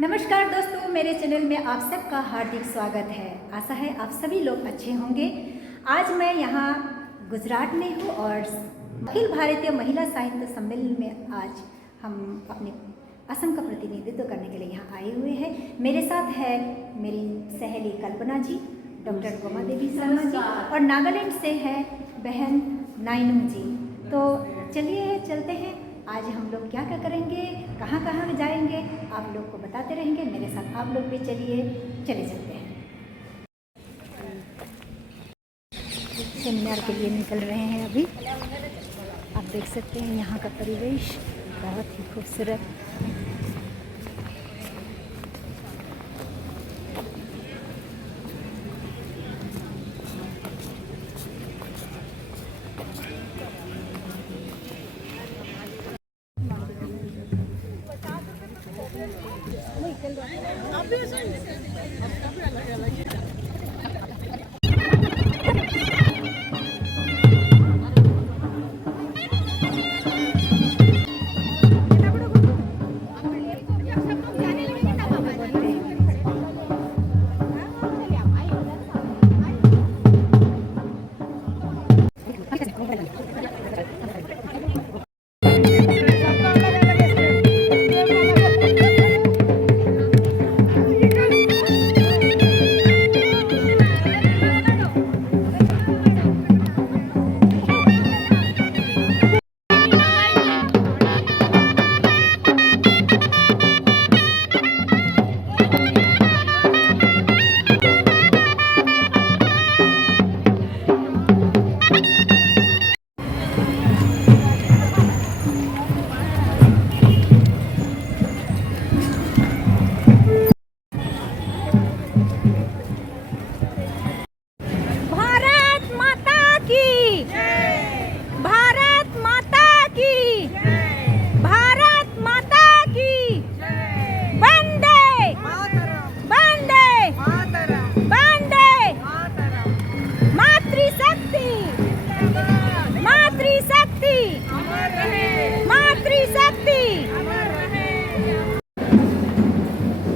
नमस्कार दोस्तों, मेरे चैनल में आप सबका हार्दिक स्वागत है। आशा है आप सभी लोग अच्छे होंगे। आज मैं यहाँ गुजरात में हूँ और अखिल भारतीय महिला साहित्य सम्मेलन में आज हम अपने असम का प्रतिनिधित्व करने के लिए यहाँ आए हुए हैं। मेरे साथ है मेरी सहेली कल्पना जी, डॉक्टर गोमा देवी शर्मा जी और नागालैंड से है बहन नाइनू जी। तो चलिए चलते हैं, आज हम लोग क्या क्या करेंगे, कहाँ कहाँ जाएंगे, आप लोग को बताते रहेंगे। मेरे साथ आप लोग भी चलिए, चले चलते हैं। सेमिनार के लिए निकल रहे हैं अभी। आप देख सकते हैं यहाँ का परिवेश बहुत ही खूबसूरत।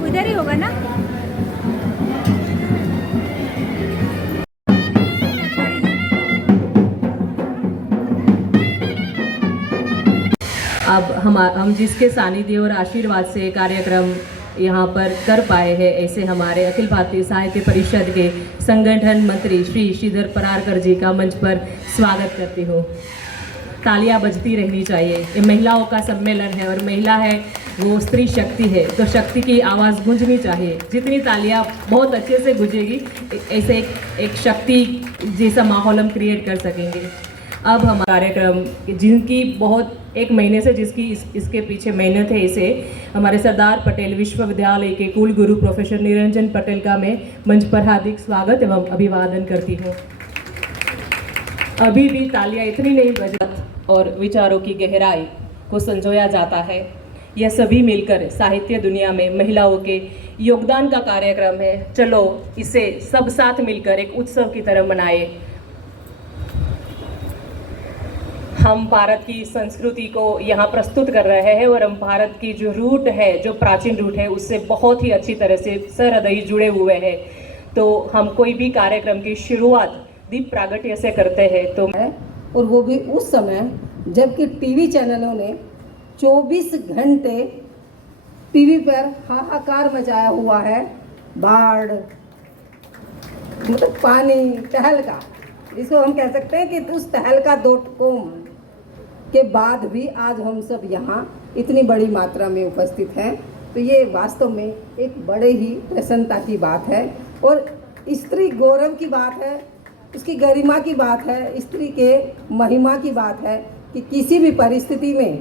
उधर ही होगा ना। अब हम जिसके सानिध्य और आशीर्वाद से कार्यक्रम यहाँ पर कर पाए हैं, ऐसे हमारे अखिल भारतीय साहित्य परिषद के संगठन मंत्री श्री श्रीधर परारकर जी का मंच पर स्वागत करती हूँ। तालियां बजती रहनी चाहिए। ये महिलाओं का सम्मेलन है और महिला है वो स्त्री शक्ति है, तो शक्ति की आवाज़ गूंजनी चाहिए। जितनी तालियां बहुत अच्छे से गूंजेगी, ऐसे एक शक्ति जैसा माहौल हम क्रिएट कर सकेंगे। अब हम कार्यक्रम जिनकी बहुत एक महीने से जिसकी इसके पीछे मेहनत है, इसे हमारे सरदार पटेल विश्वविद्यालय के कुल गुरु प्रोफेसर निरंजन पटेल का मैं मंच पर हार्दिक स्वागत एवं अभिवादन करती हूँ। अभी भी तालियां इतनी नहीं बजत और विचारों की गहराई को संजोया जाता है। यह सभी मिलकर साहित्य दुनिया में महिलाओं के योगदान का कार्यक्रम है। चलो इसे सब साथ मिलकर एक उत्सव की तरह मनाए। हम भारत की संस्कृति को यहाँ प्रस्तुत कर रहे हैं और हम भारत की जो रूट है, जो प्राचीन रूट है, उससे बहुत ही अच्छी तरह से सहृदयी जुड़े हुए हैं। तो हम कोई भी कार्यक्रम की शुरुआत दीप प्रागट्य से करते हैं। तो और वो भी उस समय जबकि टीवी चैनलों ने 24 घंटे टीवी पर हाहाकार मचाया हुआ है। बाढ़, मतलब पानी, तहलका, इसको हम कह सकते हैं कि उस तहलका .com के बाद भी आज हम सब यहाँ इतनी बड़ी मात्रा में उपस्थित हैं। तो ये वास्तव में एक बड़े ही प्रसन्नता की बात है और स्त्री गौरव की बात है, उसकी गरिमा की बात है, स्त्री के महिमा की बात है कि किसी भी परिस्थिति में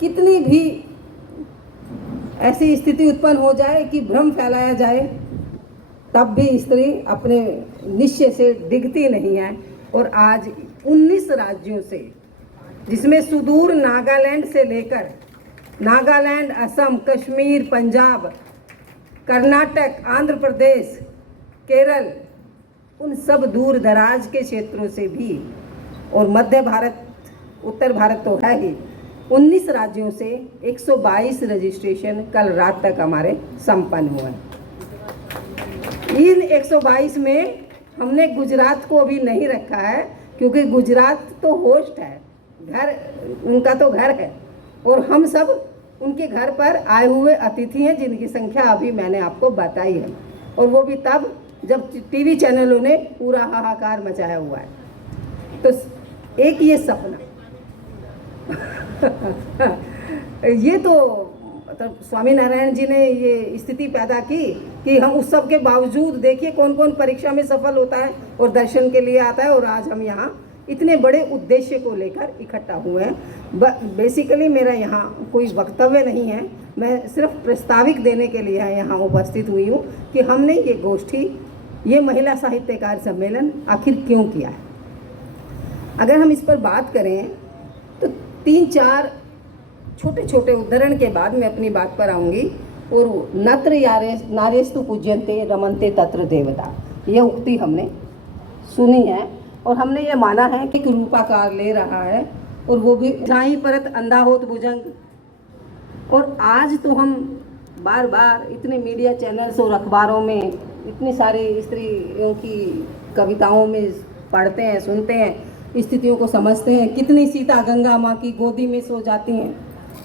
कितनी भी ऐसी स्थिति उत्पन्न हो जाए कि भ्रम फैलाया जाए, तब भी स्त्री अपने निश्चय से डिगती नहीं है। और आज 19 राज्यों से, जिसमें सुदूर नागालैंड से लेकर नागालैंड, असम, कश्मीर, पंजाब, कर्नाटक, आंध्र प्रदेश, केरल, उन सब दूर दराज के क्षेत्रों से भी, और मध्य भारत, उत्तर भारत तो है ही, 19 राज्यों से 122 रजिस्ट्रेशन कल रात तक हमारे संपन्न हुए। इन 122 में हमने गुजरात को अभी नहीं रखा है, क्योंकि गुजरात तो होस्ट है, घर उनका तो घर है, और हम सब उनके घर पर आए हुए अतिथि हैं, जिनकी संख्या अभी मैंने आपको बताई है, और वो भी तब जब टीवी चैनलों ने पूरा हाहाकार मचाया हुआ है। तो एक ये सपना ये तो मतलब स्वामी नारायण जी ने ये स्थिति पैदा की कि हम उस सब के बावजूद देखिए कौन कौन परीक्षा में सफल होता है और दर्शन के लिए आता है, और आज हम यहाँ इतने बड़े उद्देश्य को लेकर इकट्ठा हुए हैं। बेसिकली मेरा यहाँ कोई वक्तव्य नहीं है, मैं सिर्फ प्रस्ताविक देने के लिए यहाँ उपस्थित हुई हूँ कि हमने ये गोष्ठी, ये महिला साहित्यकार सम्मेलन आखिर क्यों किया है। अगर हम इस पर बात करें तो 3-4 छोटे छोटे उदाहरण के बाद मैं अपनी बात पर आऊँगी। और नत्र नारेस्तु पूज्यन्ते रमन्ते तत्र देवता, ये उक्ति हमने सुनी है और हमने ये माना है कि रूपाकार ले रहा है, और वो भी झाई परत अंधा होत भुजंग। और आज तो हम बार बार इतने मीडिया चैनल्स और अखबारों में इतनी सारी स्त्रियों की कविताओं में पढ़ते हैं, सुनते हैं, स्थितियों को समझते हैं। कितनी सीता गंगा माँ की गोदी में सो जाती हैं,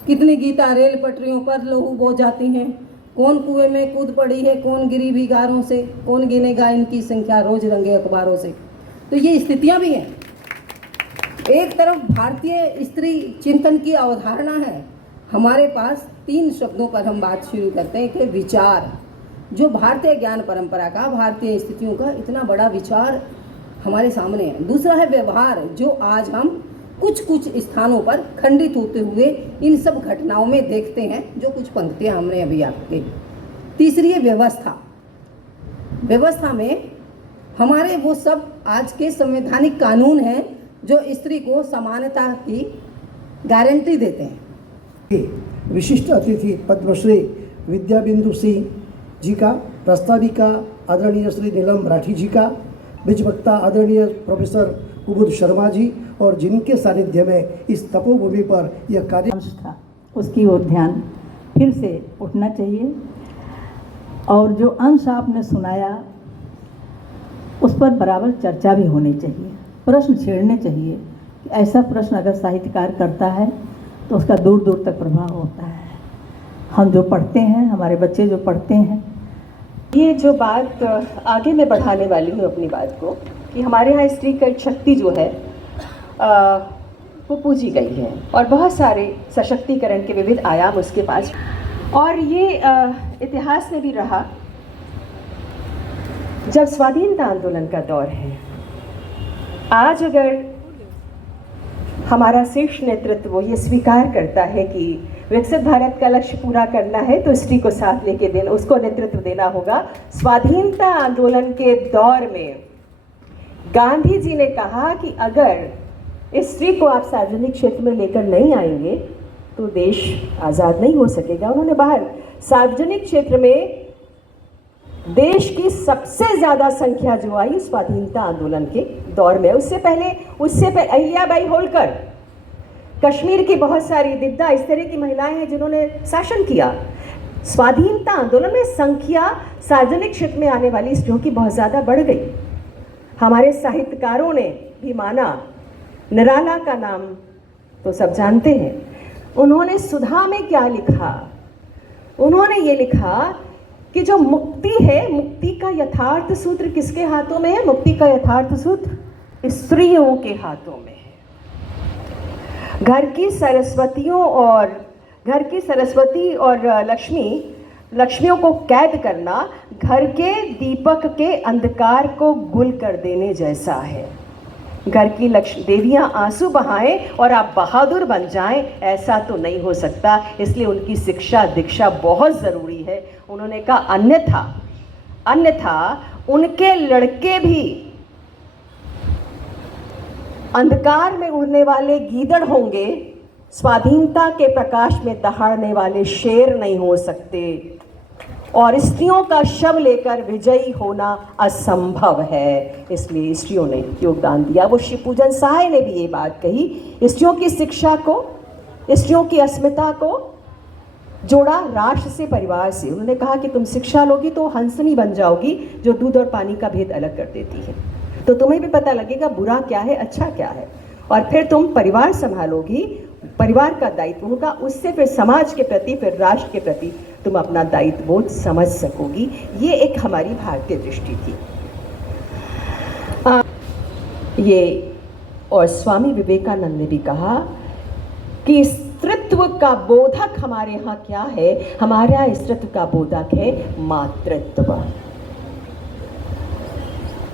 कितनी गीता रेल पटरियों पर लहू बो जाती हैं, कौन कुएं में कूद पड़ी है, कौन गिरी भीगारों से, कौन गिनेगा इनकी संख्या रोज रंगे अखबारों से। तो ये स्थितियां भी हैं। एक तरफ भारतीय स्त्री चिंतन की अवधारणा है, हमारे पास 3 शब्दों पर हम बात शुरू करते हैं कि विचार, जो भारतीय ज्ञान परंपरा का, भारतीय स्थितियों का इतना बड़ा विचार हमारे सामने है। दूसरा है व्यवहार, जो आज हम कुछ स्थानों पर खंडित होते हुए इन सब घटनाओं में देखते हैं, जो कुछ पंक्तियां हमने अभी आपके। तीसरी है व्यवस्था। व्यवस्था में हमारे वो सब आज के संवैधानिक कानून हैं जो स्त्री को समानता की गारंटी देते हैं। विशिष्ट अतिथि पद्मश्री विद्याबिंदु सिंह जी का, प्रस्ताविका आदरणीय श्री नीलम राठी जी का, बीजवक्ता आदरणीय प्रोफेसर कुबुद शर्मा जी, और जिनके सानिध्य में इस तपोभूमि पर यह कार्य था, उसकी ओर ध्यान फिर से उठना चाहिए। और जो अंश आपने सुनाया उस पर बराबर चर्चा भी होनी चाहिए, प्रश्न छेड़ने चाहिए कि ऐसा प्रश्न अगर साहित्यकार करता है तो उसका दूर दूर तक प्रभाव होता है। हम जो पढ़ते हैं, हमारे बच्चे जो पढ़ते हैं। ये जो बात आगे मैं बढ़ाने वाली हूँ अपनी बात को, कि हमारे यहाँ स्त्री का शक्ति जो है वो पूजी गई है, और बहुत सारे सशक्तिकरण के विविध आयाम उसके पास, और ये इतिहास में भी रहा। जब स्वाधीनता आंदोलन का दौर है, आज अगर हमारा शीर्ष नेतृत्व ये स्वीकार करता है कि विकसित भारत का लक्ष्य पूरा करना है तो स्त्री को साथ लेके देना, उसको नेतृत्व देना होगा। स्वाधीनता आंदोलन के दौर में गांधी जी ने कहा कि अगर इस स्त्री को आप सार्वजनिक क्षेत्र में लेकर नहीं आएंगे तो देश आज़ाद नहीं हो सकेगा। उन्होंने बाहर सार्वजनिक क्षेत्र में देश की सबसे ज़्यादा संख्या जो आई स्वाधीनता आंदोलन के दौर में। उससे पहले अहिल्याबाई होलकर, कश्मीर की बहुत सारी दिद्दा, इस तरह की महिलाएं हैं जिन्होंने शासन किया। स्वाधीनता आंदोलन में संख्या सार्वजनिक क्षेत्र में आने वाली स्त्रियों की बहुत ज़्यादा बढ़ गई। हमारे साहित्यकारों ने भी माना, निराला का नाम तो सब जानते हैं। उन्होंने सुधा में क्या लिखा? उन्होंने ये लिखा कि जो मुक्ति है, मुक्ति का यथार्थ सूत्र किसके हाथों में है? मुक्ति का यथार्थ सूत्र स्त्रियों के हाथों में है। घर की सरस्वती और लक्ष्मियों को कैद करना घर के दीपक के अंधकार को गुल कर देने जैसा है। घर की देवियां आंसू बहाएं और आप बहादुर बन जाएं, ऐसा तो नहीं हो सकता। इसलिए उनकी शिक्षा दीक्षा बहुत ज़रूरी है। उन्होंने कहा अन्यथा उनके लड़के भी अंधकार में उड़ने वाले गीदड़ होंगे, स्वाधीनता के प्रकाश में दहाड़ने वाले शेर नहीं हो सकते, और स्त्रियों का शव लेकर विजयी होना असंभव है। इसलिए स्त्रियों ने योगदान दिया। वो शिव पूजन सहाय ने भी ये बात कही, स्त्रियों की शिक्षा को स्त्रियों की अस्मिता को जोड़ा राष्ट्र से, परिवार से। उन्होंने कहा कि तुम शिक्षा लोगी तो हंसनी बन जाओगी जो दूध और पानी का भेद अलग कर देती है। तो तुम्हें भी पता लगेगा बुरा क्या है, अच्छा क्या है, और फिर तुम परिवार संभालोगी, परिवार का दायित्व होगा, उससे फिर समाज के प्रति, फिर राष्ट्र के प्रति तुम अपना दायित्व बोध समझ सकोगी। ये एक हमारी भारतीय दृष्टि थी। ये और स्वामी विवेकानंद ने भी कहा कि स्त्रीत्व का बोधक हमारे यहाँ क्या है? हमारे यहाँ स्त्रीत्व का बोधक है मातृत्व।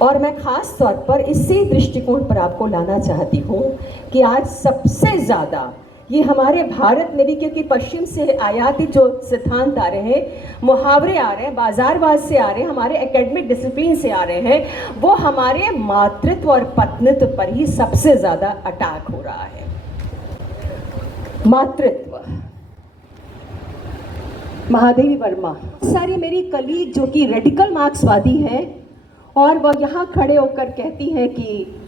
और मैं खास तौर पर इसी दृष्टिकोण पर आपको लाना चाहती हूँ कि आज सबसे ज़्यादा ये हमारे भारत में भी, क्योंकि पश्चिम से आयातित जो सिद्धांत आ रहे हैं, मुहावरे आ रहे हैं, बाजारवाद से आ रहे हैं, हमारे एकेडमिक डिसिप्लिन से आ रहे हैं, वो हमारे मातृत्व और पत्नीत्व पर ही सबसे ज़्यादा अटैक हो रहा है। मातृत्व। महादेवी वर्मा, सारी मेरी कलीग जो कि रेडिकल मार्क्सवादी हैं, और वह यहाँ खड़े होकर कहती हैं कि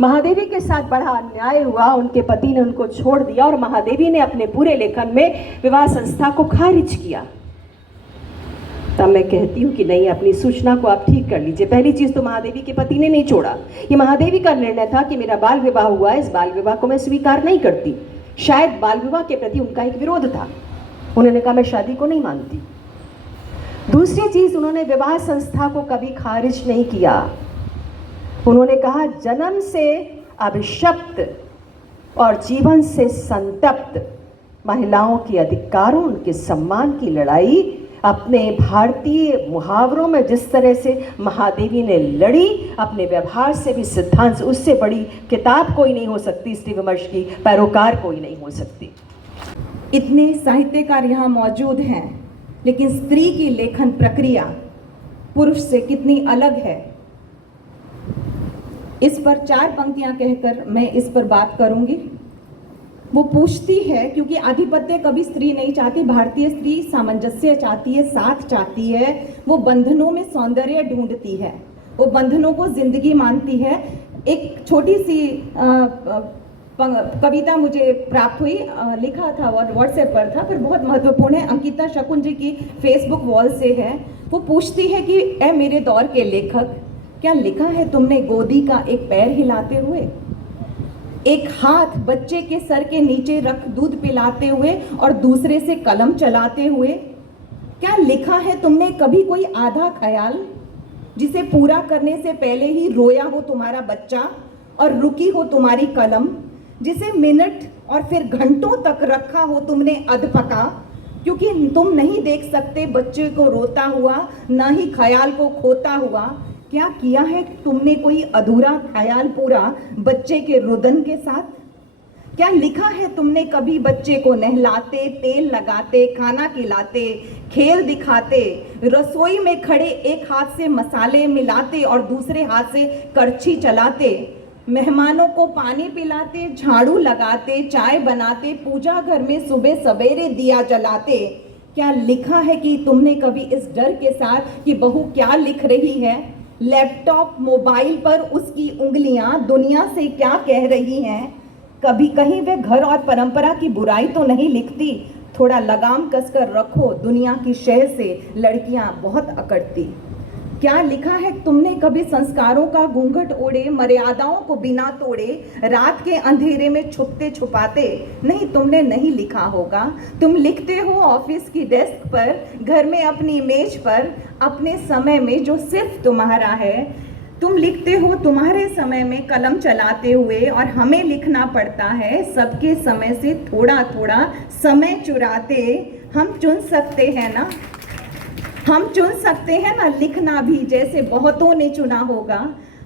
महादेवी के साथ बड़ा अन्याय हुआ, उनके पति ने उनको छोड़ दिया और महादेवी ने अपने पूरे लेखन में विवाह संस्था को खारिज किया। तब मैं कहती हूँ कि नहीं, अपनी सूचना को आप ठीक कर लीजिए। पहली चीज़ तो महादेवी के पति ने नहीं छोड़ा, ये महादेवी का निर्णय था कि मेरा बाल विवाह हुआ, इस बाल विवाह को मैं स्वीकार नहीं करती। शायद बाल विवाह के प्रति उनका एक विरोध था, उन्होंने कहा मैं शादी को नहीं मानती। दूसरी चीज़, उन्होंने विवाह संस्था को कभी खारिज नहीं किया। उन्होंने कहा जन्म से अभिशप्त और जीवन से संतप्त महिलाओं के अधिकारों, उनके सम्मान की लड़ाई अपने भारतीय मुहावरों में जिस तरह से महादेवी ने लड़ी, अपने व्यवहार से भी, सिद्धांत से, उससे बड़ी किताब कोई नहीं हो सकती, स्त्री विमर्श की पैरोकार कोई नहीं हो सकती। इतने साहित्यकार यहाँ मौजूद हैं, लेकिन स्त्री की लेखन प्रक्रिया पुरुष से कितनी अलग है, इस पर 4 पंक्तियां कहकर मैं इस पर बात करूंगी। वो पूछती है, क्योंकि आधिपत्य कभी स्त्री नहीं चाहती, भारतीय स्त्री सामंजस्य चाहती है, साथ चाहती है, वो बंधनों में सौंदर्य ढूंढती है, वो बंधनों को जिंदगी मानती है। एक छोटी सी कविता मुझे प्राप्त हुई, लिखा था और व्हाट्सएप पर था, फिर बहुत महत्वपूर्ण है, अंकिता शकुन जी की फेसबुक वॉल से है। वो पूछती है कि ए मेरे दौर के लेखक, क्या लिखा है तुमने गोदी का एक पैर हिलाते हुए, एक हाथ बच्चे के सर के नीचे रख दूध पिलाते हुए और दूसरे से कलम चलाते हुए? क्या लिखा है तुमने कभी कोई आधा ख्याल जिसे पूरा करने से पहले ही रोया हो तुम्हारा बच्चा और रुकी हो तुम्हारी कलम, जिसे मिनट और फिर घंटों तक रखा हो तुमने अधपका, क्योंकि तुम नहीं देख सकते बच्चे को रोता हुआ, ना ही ख्याल को खोता हुआ? क्या किया है तुमने कोई अधूरा ख्याल पूरा बच्चे के रुदन के साथ? क्या लिखा है तुमने कभी बच्चे को नहलाते, तेल लगाते, खाना खिलाते, खेल दिखाते, रसोई में खड़े एक हाथ से मसाले मिलाते और दूसरे हाथ से करछी चलाते, मेहमानों को पानी पिलाते, झाड़ू लगाते, चाय बनाते, पूजा घर में सुबह सवेरे दिया जलाते? क्या लिखा है कि तुमने कभी इस डर के साथ कि बहू क्या लिख रही है, लैपटॉप मोबाइल पर उसकी उंगलियां दुनिया से क्या कह रही हैं? कभी कहीं वे घर और परंपरा की बुराई तो नहीं लिखती, थोड़ा लगाम कसकर रखो, दुनिया की शहर से लड़कियां बहुत अकड़ती? क्या लिखा है तुमने कभी संस्कारों का घूंघट ओढ़े, मर्यादाओं को बिना तोड़े, रात के अंधेरे में छुपते छुपाते? नहीं, तुमने नहीं लिखा होगा। तुम लिखते हो ऑफिस की डेस्क पर, घर में अपनी मेज पर, अपने समय में जो सिर्फ तुम्हारा है। तुम लिखते हो तुम्हारे समय में कलम चलाते हुए, और हमें लिखना पड़ता है सबके समय से थोड़ा थोड़ा समय चुराते। हम चुन सकते हैं ना, हम चुन सकते हैं ना लिखना भी जैसे बहुतों ने चुना होगा।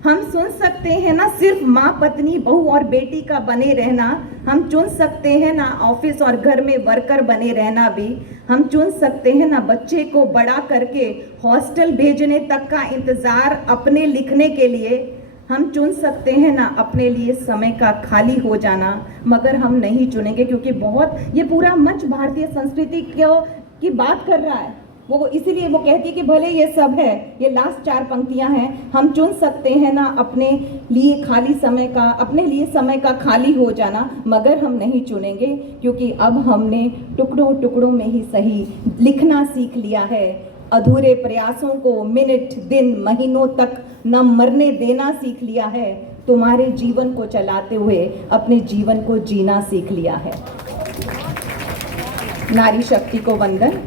हम सुन सकते हैं ना सिर्फ माँ, पत्नी, बहू और बेटी का बने रहना। हम चुन सकते हैं ना ऑफिस और घर में वर्कर बने रहना भी। हम चुन सकते हैं ना बच्चे को बड़ा करके हॉस्टल भेजने तक का इंतज़ार अपने लिखने के लिए। हम चुन सकते हैं ना अपने लिए समय का खाली हो जाना, मगर हम नहीं चुनेंगे, क्योंकि बहुत ये पूरा मंच भारतीय संस्कृति की बात कर रहा है। वो इसीलिए वो कहती है कि भले ये सब है, ये लास्ट 4 पंक्तियां हैं, हम चुन सकते हैं ना अपने लिए खाली समय का, अपने लिए समय का खाली हो जाना, मगर हम नहीं चुनेंगे, क्योंकि अब हमने टुकड़ों टुकड़ों में ही सही लिखना सीख लिया है। अधूरे प्रयासों को मिनट, दिन, महीनों तक न मरने देना सीख लिया है। तुम्हारे जीवन को चलाते हुए अपने जीवन को जीना सीख लिया है। नारी शक्ति को वंदन।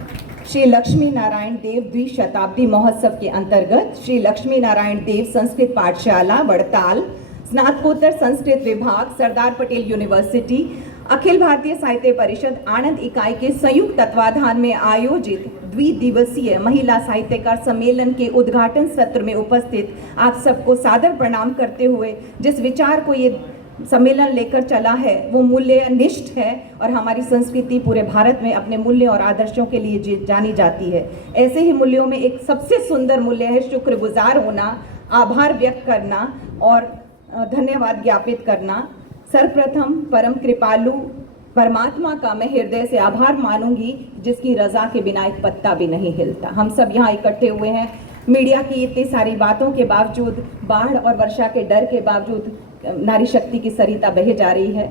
श्री लक्ष्मी नारायण देव द्विशताब्दी महोत्सव के अंतर्गत श्री लक्ष्मी नारायण देव संस्कृत पाठशाला वड़ताल, स्नातकोत्तर संस्कृत विभाग, सरदार पटेल यूनिवर्सिटी, अखिल भारतीय साहित्य परिषद आनंद इकाई के संयुक्त तत्वाधान में आयोजित द्विदिवसीय महिला साहित्यकार सम्मेलन के उद्घाटन सत्र में उपस्थित आप सबको सादर प्रणाम करते हुए जिस विचार को ये सम्मेलन लेकर चला है वो मूल्यनिष्ठ है और हमारी संस्कृति पूरे भारत में अपने मूल्य और आदर्शों के लिए जानी जाती है। ऐसे ही मूल्यों में एक सबसे सुंदर मूल्य है शुक्रगुजार होना, आभार व्यक्त करना और धन्यवाद ज्ञापित करना। सर्वप्रथम परम कृपालु परमात्मा का मैं हृदय से आभार मानूंगी जिसकी रजा के बिना एक पत्ता भी नहीं हिलता। हम सब यहाँ इकट्ठे हुए हैं, मीडिया की इतनी सारी बातों के बावजूद, बाढ़ और वर्षा के डर के बावजूद नारी शक्ति की सरिता बह जा रही है।